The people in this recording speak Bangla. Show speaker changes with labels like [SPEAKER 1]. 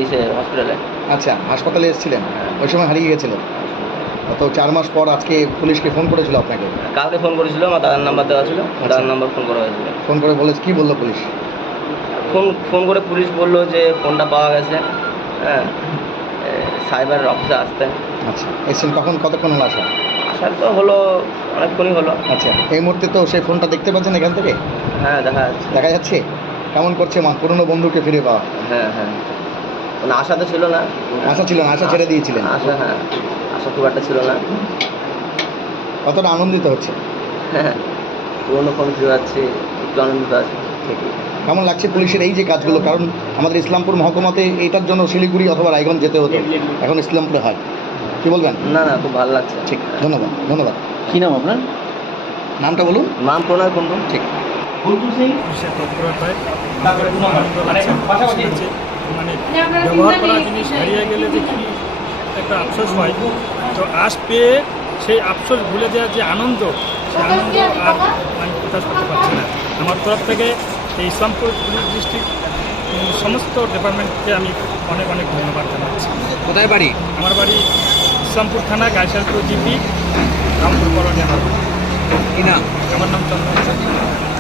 [SPEAKER 1] ইসে হসপিটালে।
[SPEAKER 2] আচ্ছা, হাসপাতালে এসেছিলেন, ওই সময় হারিয়ে গেছিলেন। তো 4 মাস পর আজকে পুলিশকে ফোন করেছিল আপনাকে?
[SPEAKER 1] কালকে ফোন করেছিল, আমার দাদার নাম্বার দেওয়া ছিল, দাদার নাম্বার ফোন করা হয়েছিল।
[SPEAKER 2] ফোন করে বলে কি বললো পুলিশ?
[SPEAKER 1] ফোন করে পুলিশ বললো যে ফোনটা পাওয়া গেছে, হ্যাঁ, সাইবার অফিসে আসতে।
[SPEAKER 2] আচ্ছা, এসেছেন কখন, কতক্ষণ হলো আসা?
[SPEAKER 1] আসার তো হলো অনেকক্ষণই হলো।
[SPEAKER 2] আচ্ছা, এই মুহূর্তে তো সেই ফোনটা দেখতে পাচ্ছেন এখান থেকে?
[SPEAKER 1] হ্যাঁ, দেখা যাচ্ছে।
[SPEAKER 2] দেখা যাচ্ছে। কেমন করছে মা পুরনো বন্ধুকে ফিরে পাওয়া?
[SPEAKER 1] হ্যাঁ হ্যাঁ, মানে আশা তো ছিল না।
[SPEAKER 2] আশা ছিল না, আশা ছেড়ে দিয়েছিলেন?
[SPEAKER 1] আশা, হ্যাঁ, আশা খুব একটা ছিল না।
[SPEAKER 2] কতটা আনন্দিত হচ্ছে?
[SPEAKER 1] হ্যাঁ, পুরোনো ফোন ফিরে পাচ্ছি, একটু আনন্দিত আছে।
[SPEAKER 2] ঠিকই। কেমন লাগছে পুলিশের এই যে কাজগুলো? কারণ আমাদের ইসলামপুর মহকুমাতে এইটার জন্য শিলিগুড়ি অথবা রায়গঞ্জ যেতে হতো, এখন ইসলামপুরে হয়। কি বলবেন?
[SPEAKER 1] না না, খুব ভালো লাগছে।
[SPEAKER 2] ঠিক, ধন্যবাদ ধন্যবাদ।
[SPEAKER 3] কী নাম আপনার?
[SPEAKER 2] নামটা বলুন।
[SPEAKER 1] নাম প্রণয় কুণ্ডু।
[SPEAKER 2] ঠিক।
[SPEAKER 4] সে তৎপরতায় আমাদের খুব আনন্দ লাগছে, খুশি লাগছে। মানে ব্যবহার করা জিনিস হারিয়ে গেলে যে কি একটা আফসোস হয়, তো আজ পেয়ে সেই আফসোস ভুলে যাওয়ার যে আনন্দ, সেই আনন্দ আর আমি প্রকাশ করতে পারছি না। আমার তরফ থেকে এই ইসলামপুর পুলিশ ডিস্ট্রিক্ট সমস্ত ডিপার্টমেন্টকে আমি অনেক অনেক ধন্যবাদ জানাচ্ছি।
[SPEAKER 2] কোথায় বাড়ি?
[SPEAKER 4] আমার বাড়ি ইসলামপুর থানা, গাইসালপুর জিপি, রামপুর কলোনি। আমার
[SPEAKER 2] কি নাম?
[SPEAKER 4] আমার নাম চন্দ্র।